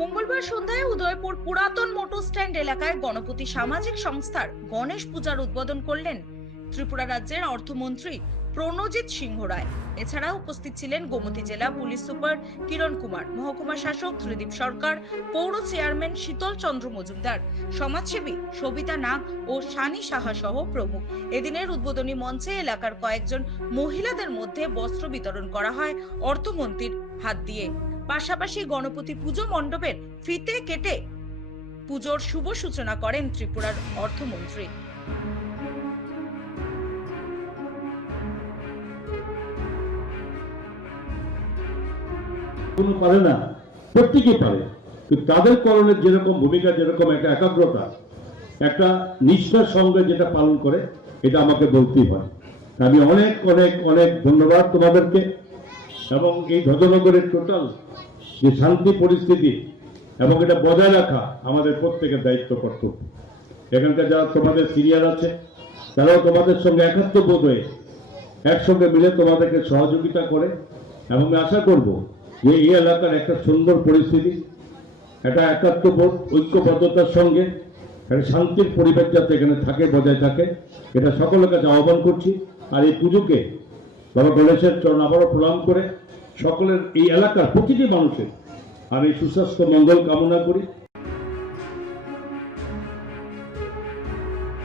মঙ্গলবার সন্ধ্যায় উদয়পুর পুরাতন মোটর স্ট্যান্ড এলাকায় গণপতি সামাজিক সংস্থার গণেশ পূজার উদ্বোধন করলেন ত্রিপুরা রাজ্যের অর্থমন্ত্রী প্রণজিৎ সিংহ রায়। এছাড়া উপস্থিত ছিলেন গোমতী জেলা পুলিশ সুপার কিরণ কুমার, মহকুমা শাসক ত্রিদীপ সরকার, পৌর চেয়ারম্যান শীতল চন্দ্র মজুমদার, সমাজসেবী সবিতা নাগ ও সানি সাহা সহ প্রমুখ। এদিনের উদ্বোধনী মঞ্চে এলাকার কয়েকজন মহিলাদের মধ্যে বস্ত্র বিতরণ করা হয় অর্থমন্ত্রীর হাত দিয়ে। পাশাপাশি গণপতি পুজো মণ্ডপের ফিতে কেটে পুজোর শুভ সূচনা করেন ত্রিপুরার অর্থমন্ত্রী। পারে না, প্রত্যেকেই পারে। তাদের করণের যেরকম ভূমিকা, যেরকম একটা একাগ্রতা, একটা নিষ্ঠার সঙ্গে যেটা পালন করে, এটা আমাকে বলতেই হয়। আমি অনেক অনেক অনেক ধন্যবাদ তোমাদেরকে। এবং এই ধ্বজনগরের টোটাল যে শান্তি পরিস্থিতি এবং এটা বজায় রাখা আমাদের প্রত্যেকের দায়িত্ব কর্তব্য। এখানকার যারা তোমাদের সিনিয়র আছে, তারাও তোমাদের সঙ্গে একাত্ম বোধ হয়ে একসঙ্গে মিলে তোমাদেরকে সহযোগিতা করে এবং আমি আশা করব যে এই এলাকার একটা সুন্দর পরিস্থিতি, একটা একাত্মবোধ ঐক্যবদ্ধতার সঙ্গে, একটা শান্তির পরিবেশ যাতে এখানে থাকে, বজায় থাকে, এটা সকলের কাছে আহ্বান করছি। আর এই পুজোকে বাবা গণেশের চরণ আবারও প্রণাম করে সকলের এই এলাকার প্রতিটি মানুষের আমি সুস্বাস্থ্য মঙ্গল কামনা করি।